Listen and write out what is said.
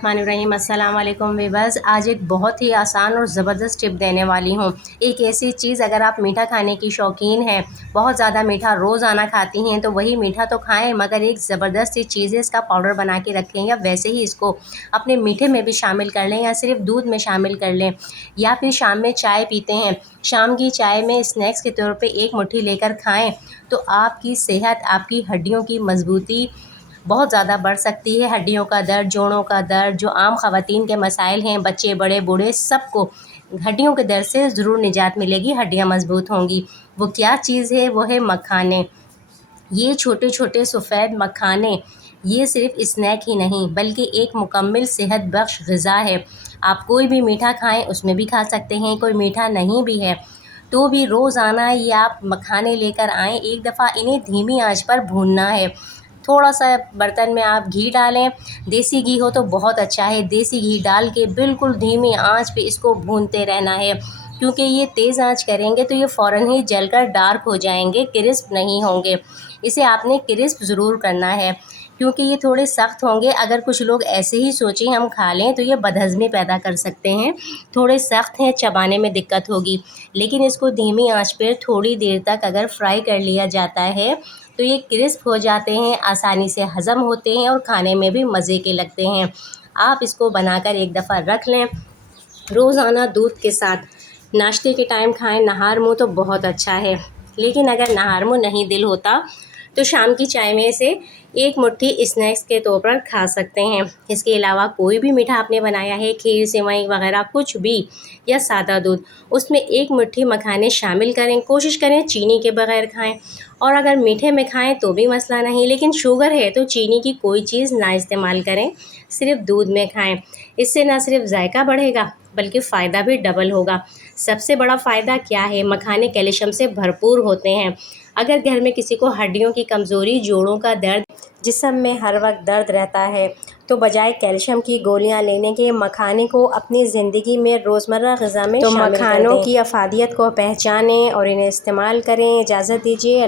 बिस्मिल्लाहिर्रहमानिर्रहीम। अस्सलाम वालेकुम वीवर्स। आज एक बहुत ही आसान और ज़बरदस्त टिप देने वाली हूँ। एक ऐसी चीज़, अगर आप मीठा खाने की शौकीन हैं, बहुत ज़्यादा मीठा रोज़ाना खाती हैं, तो वही मीठा तो खाएं, मगर एक ज़बरदस्त सी चीज़ है, इसका पाउडर बना के रखें या वैसे ही इसको अपने मीठे में भी शामिल कर लें या सिर्फ दूध में शामिल कर लें। या फिर शाम में चाय पीते हैं, शाम की चाय में स्नैक्स के तौर पे एक मुट्ठी लेकर खाएं, तो आपकी सेहत, आपकी हड्डियों की मजबूती बहुत ज़्यादा बढ़ सकती है। हड्डियों का दर्द, जोड़ों का दर्द, जो आम ख़वातीन के मसाइल हैं, बच्चे बड़े बूढ़े सबको हड्डियों के दर्द से ज़रूर निजात मिलेगी, हड्डियाँ मजबूत होंगी। वो क्या चीज़ है? वो है मखाने। ये छोटे छोटे सफ़ेद मखाने, ये सिर्फ स्नैक ही नहीं बल्कि एक मुकम्मल सेहत बख्श ग़िज़ा है। आप कोई भी मीठा खाएं, उसमें भी खा सकते हैं, कोई मीठा नहीं भी है तो भी रोज़ाना ये आप मखाने लेकर आएँ। एक दफ़ा इन्हें धीमी आंच पर भूनना है। थोड़ा सा बर्तन में आप घी डालें, देसी घी हो तो बहुत अच्छा है। देसी घी डाल के बिल्कुल धीमी आंच पे इसको भूनते रहना है, क्योंकि ये तेज़ आंच करेंगे तो ये फ़ौरन ही जलकर डार्क हो जाएंगे, क्रिस्प नहीं होंगे। इसे आपने क्रिस्प ज़रूर करना है, क्योंकि ये थोड़े सख्त होंगे। अगर कुछ लोग ऐसे ही सोचें हम खा लें तो ये बदहज़मी पैदा कर सकते हैं। थोड़े सख्त हैं, चबाने में दिक्कत होगी, लेकिन इसको धीमी आंच पर थोड़ी देर तक अगर फ्राई कर लिया जाता है तो ये क्रिस्प हो जाते हैं, आसानी से हज़म होते हैं और खाने में भी मज़े के लगते हैं। आप इसको बनाकर एक दफ़ा रख लें, रोज़ाना दूध के साथ नाश्ते के टाइम खाएं। नहार मुँह तो बहुत अच्छा है, लेकिन अगर नहार मुँह नहीं दिल होता तो शाम की चाय में से एक मुट्ठी स्नैक्स के तौर पर खा सकते हैं। इसके अलावा कोई भी मीठा आपने बनाया है, खीर, सेवई वगैरह कुछ भी, या सादा दूध, उसमें एक मुट्ठी मखाने शामिल करें। कोशिश करें चीनी के बगैर खाएं, और अगर मीठे में खाएं तो भी मसला नहीं, लेकिन शुगर है तो चीनी की कोई चीज़ ना इस्तेमाल करें, सिर्फ दूध में खाएं। इससे ना सिर्फ जायका बढ़ेगा बल्कि फ़ायदा भी डबल होगा। सबसे बड़ा फ़ायदा क्या है? मखाने कैल्शियम से भरपूर होते हैं। अगर घर में किसी को हड्डियों की कमज़ोरी, जोड़ों का दर्द, जिस्म में हर वक्त दर्द रहता है, तो बजाय कैल्शियम की गोलियां लेने के मखाने को अपनी ज़िंदगी में रोज़मर्रा ग़िज़ा में शामिल कर दें। मखानों की अफादियत को पहचानें और इन्हें इस्तेमाल करें। इजाज़त दीजिए।